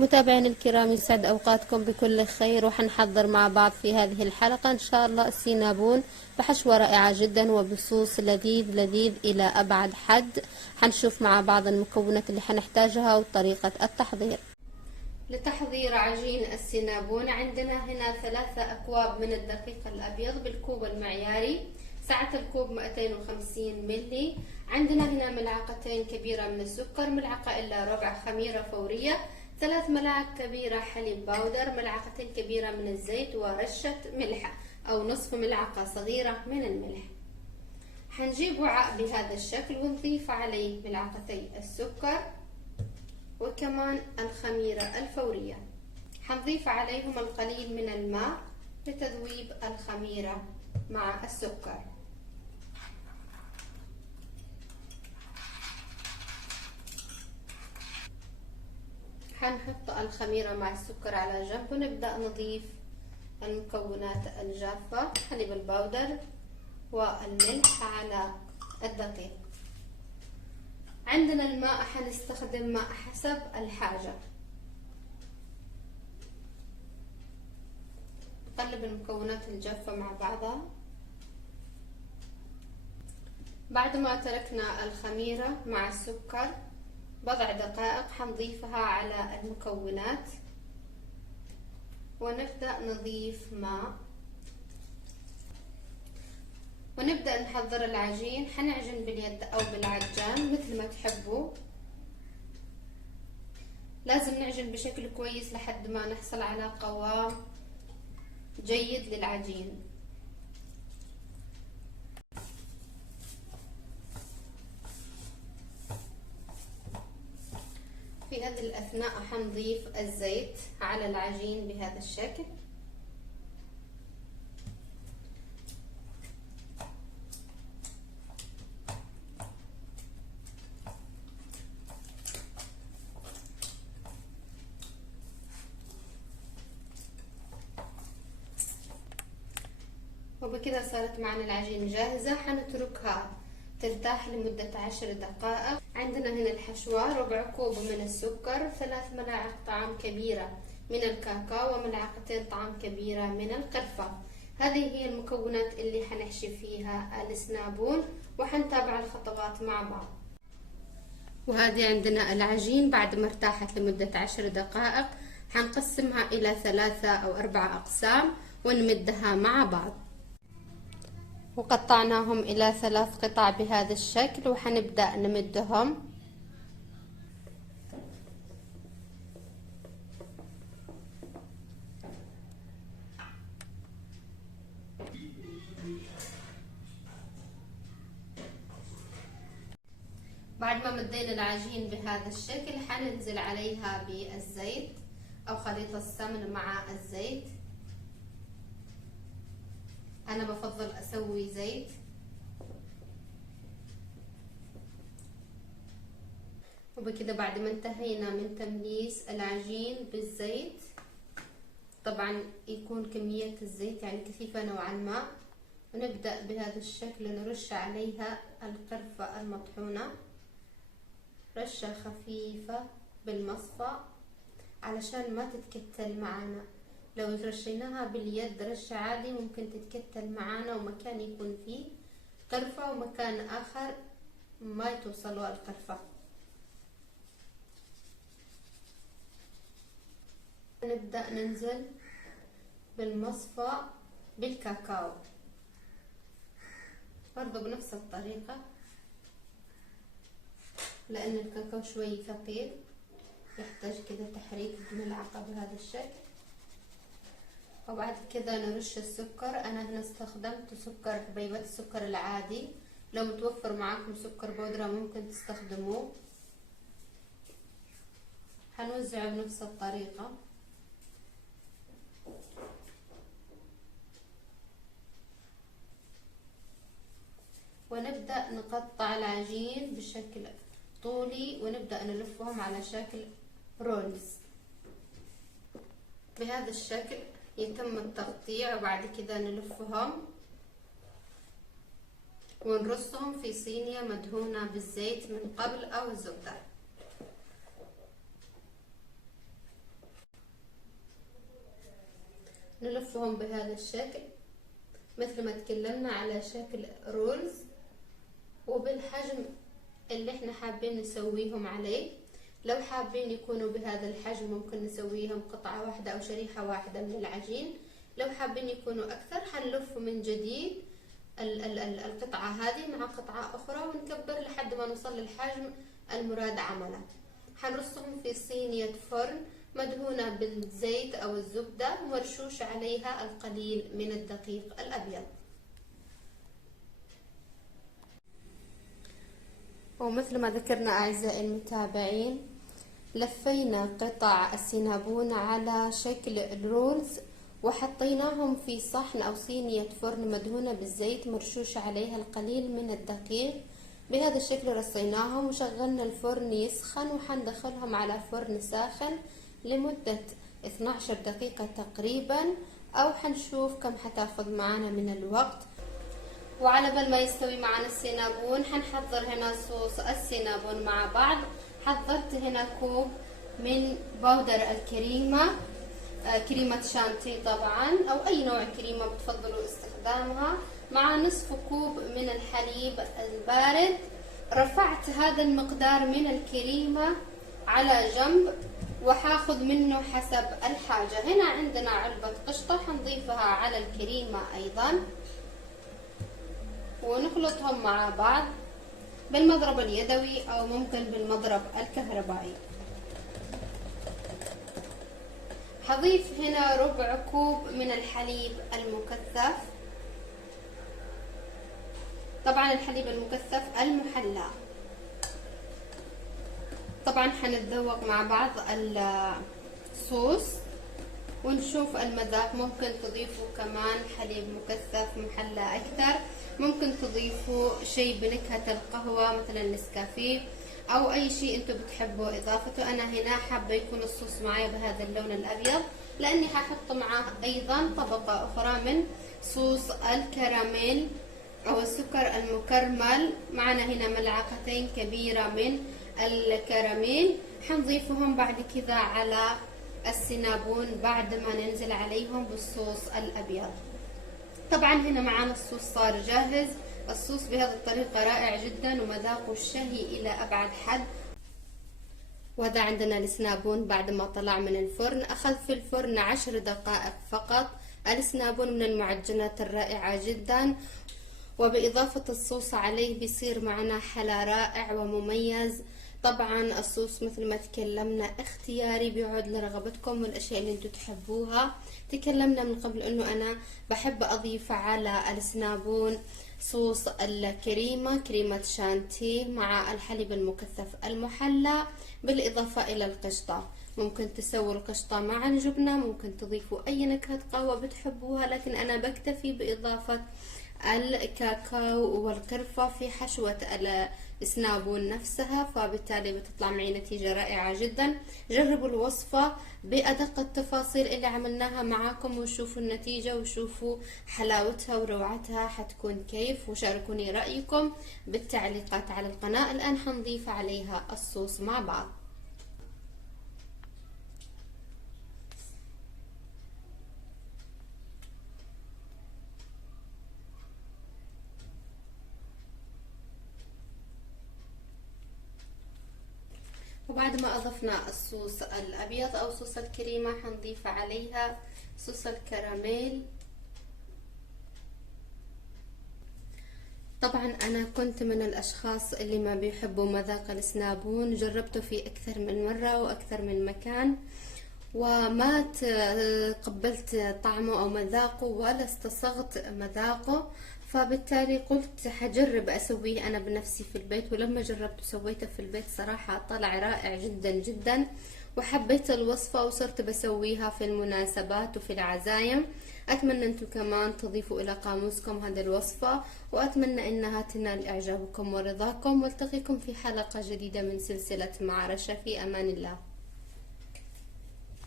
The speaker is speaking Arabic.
متابعين الكرام، يسعد أوقاتكم بكل خير. وحنحضر مع بعض في هذه الحلقة إن شاء الله السينابون بحشوة رائعة جدا وبصوص لذيذ لذيذ إلى أبعد حد. حنشوف مع بعض المكونات اللي حنحتاجها وطريقة التحضير. لتحضير عجين السينابون عندنا هنا 3 أكواب من الدقيق الأبيض بالكوب المعياري، سعة الكوب 250 ملي. عندنا هنا ملعقتين كبيرة من السكر، ملعقة إلا ربع خميرة فورية، 3 ملاعق كبيرة حليب باودر، ملعقتين كبيرة من الزيت، ورشة ملح أو نصف ملعقة صغيرة من الملح. حنجيب وعاء بهذا الشكل ونضيف عليه ملعقتي السكر وكمان الخميرة الفورية. حنضيف عليهم القليل من الماء لتذويب الخميرة مع السكر. حنحط الخميرة مع السكر على جنب ونبدأ نضيف المكونات الجافة، حليب الباودر والملح على الدقيق. عندنا الماء حنستخدم ماء حسب الحاجة. نقلب المكونات الجافة مع بعضها. بعد ما تركنا الخميرة مع السكر بضع دقائق حنضيفها على المكونات ونبدأ نضيف ماء ونبدأ نحضر العجين. حنعجن باليد أو بالعجان مثل ما تحبوا. لازم نعجن بشكل كويس لحد ما نحصل على قوام جيد للعجين. في هذه الأثناء حنضيف الزيت على العجين بهذا الشكل. وبكذا صارت معنا العجين جاهزة. حنتركها ترتاح لمدة 10 دقائق. عندنا هنا الحشوة: ربع كوب من السكر، 3 ملاعق طعام كبيرة من الكاكاو، وملعقتين طعام كبيرة من القرفة. هذه هي المكونات اللي حنحشي فيها السنابون، وحنتابع الخطوات مع بعض. وهذه عندنا العجين بعد ما ارتاحت لمدة 10 دقائق حنقسمها إلى 3 أو 4 أقسام ونمدها مع بعض. وقطعناهم إلى 3 قطع بهذا الشكل وحنبدأ نمدهم. بعد ما مدينا العجين بهذا الشكل حننزل عليها بالزيت أو خليط السمن مع الزيت. أنا بفضل أسوي زيت. وبكده بعد ما انتهينا من تمليس العجين بالزيت، طبعا يكون كمية الزيت يعني كثيفة نوعا ما، ونبدأ بهذا الشكل نرش عليها القرفة المطحونة رشة خفيفة بالمصفى علشان ما تتكتل معنا. لو رشيناها باليد رشة عادي ممكن تتكتل معانا، ومكان يكون فيه قرفة ومكان آخر ما توصلوا القرفة. نبدأ ننزل بالمصفى بالكاكاو برضو بنفس الطريقة، لأن الكاكاو شوي ثقيل يحتاج كده تحريك بملعقة بهذا الشكل. وبعد كده نرش السكر. أنا هنا استخدمت سكر حبيبات السكر العادي، لو متوفر معاكم سكر بودرة ممكن تستخدموه. هنوزعه بنفس الطريقة. ونبدأ نقطع العجين بشكل طولي ونبدأ نلفهم على شكل رولز بهذا الشكل. يتم التقطيع وبعد كده نلفهم ونرصهم في صينية مدهونة بالزيت من قبل أو الزبدة. حنلفهم بهذا الشكل مثل ما تكلمنا على شكل رولز، وبالحجم اللي احنا حابين نسويهم عليه. لو حابين يكونوا بهذا الحجم ممكن نسويهم قطعة واحدة أو شريحة واحدة من العجين. لو حابين يكونوا أكثر حنلف من جديد القطعة هذه مع قطعة أخرى ونكبر لحد ما نوصل للحجم المراد عمله. حنرصهم في صينية فرن مدهونة بالزيت أو الزبدة ومرشوش عليها القليل من الدقيق الأبيض. ومثل ما ذكرنا أعزائي المتابعين، لفينا قطع السينابون على شكل الرولز وحطيناهم في صحن أو صينية فرن مدهونة بالزيت مرشوش عليها القليل من الدقيق. بهذا الشكل رصيناهم وشغلنا الفرن يسخن، وحندخلهم على فرن ساخن لمدة 12 دقيقة تقريبا، أو حنشوف كم حتاخذ معنا من الوقت. وعلى بال ما يستوي معنا السينابون حنحضر هنا صوص السينابون مع بعض. حضرت هنا كوب من بودر الكريمة، كريمة شانتي طبعا أو أي نوع كريمة بتفضلوا استخدامها، مع نصف كوب من الحليب البارد. رفعت هذا المقدار من الكريمة على جنب وحاخذ منه حسب الحاجة. هنا عندنا علبة قشطة حنضيفها على الكريمة أيضا ونخلطهم مع بعض بالمضرب اليدوي أو ممكن بالمضرب الكهربائي. هضيف هنا ربع كوب من الحليب المكثف، طبعا الحليب المكثف المحلى. طبعا حنتذوق مع بعض الصوص ونشوف المذاق. ممكن تضيفوا كمان حليب مكثف محلى أكثر، ممكن تضيفوا شيء بنكهة القهوة مثلا النسكافيه أو أي شيء أنتم بتحبوا إضافته. أنا هنا حابة يكون الصوص معي بهذا اللون الأبيض لأني ححط معه أيضا طبقة أخرى من صوص الكراميل أو السكر المكرمل. معنا هنا ملعقتين كبيرة من الكراميل حنضيفهم بعد كذا على السينابون بعد ما ننزل عليهم بالصوص الأبيض. طبعا هنا معنا الصوص صار جاهز. الصوص بهذه الطريقة رائع جدا ومذاقه شهي إلى أبعد حد. وهذا عندنا السنابون بعد ما طلع من الفرن، أخذ في الفرن 10 دقائق فقط. السنابون من المعجنات الرائعة جدا، وبإضافة الصوص عليه بيصير معنا حلا رائع ومميز. طبعا الصوص مثل ما تكلمنا اختياري بيعود لرغبتكم والاشياء اللي انتم تحبوها. تكلمنا من قبل انه انا بحب اضيف على السنابون صوص الكريمة، كريمة شانتي مع الحليب المكثف المحلى بالاضافة الى القشطة. ممكن تسووا القشطة مع الجبنة، ممكن تضيفوا اي نكهة قهوة بتحبوها، لكن انا بكتفي باضافة الكاكاو والقرفة في حشوة السنابون نفسها، فبالتالي بتطلع معي نتيجة رائعة جدا. جربوا الوصفة بأدق التفاصيل اللي عملناها معاكم وشوفوا النتيجة وشوفوا حلاوتها وروعتها حتكون كيف، وشاركوني رأيكم بالتعليقات على القناة. الآن حنضيف عليها الصوص مع بعض. وبعد ما أضفنا الصوص الأبيض أو صوص الكريمة حنضيف عليها صوص الكراميل. طبعا أنا كنت من الأشخاص اللي ما بيحبوا مذاق السنابون، جربته في أكثر من مرة وأكثر من مكان وما قبلت طعمه أو مذاقه ولا استصغت مذاقه، فبالتالي قلت حجرب أسويه أنا بنفسي في البيت. ولما جربت وسويته في البيت صراحة طلع رائع جدا جدا، وحبيت الوصفة وصرت بسويها في المناسبات وفي العزايم. أتمنى أنتم كمان تضيفوا إلى قاموسكم هذه الوصفة، وأتمنى أنها تنال إعجابكم ورضاكم. والتقيكم في حلقة جديدة من سلسلة مع رشا، في أمان الله.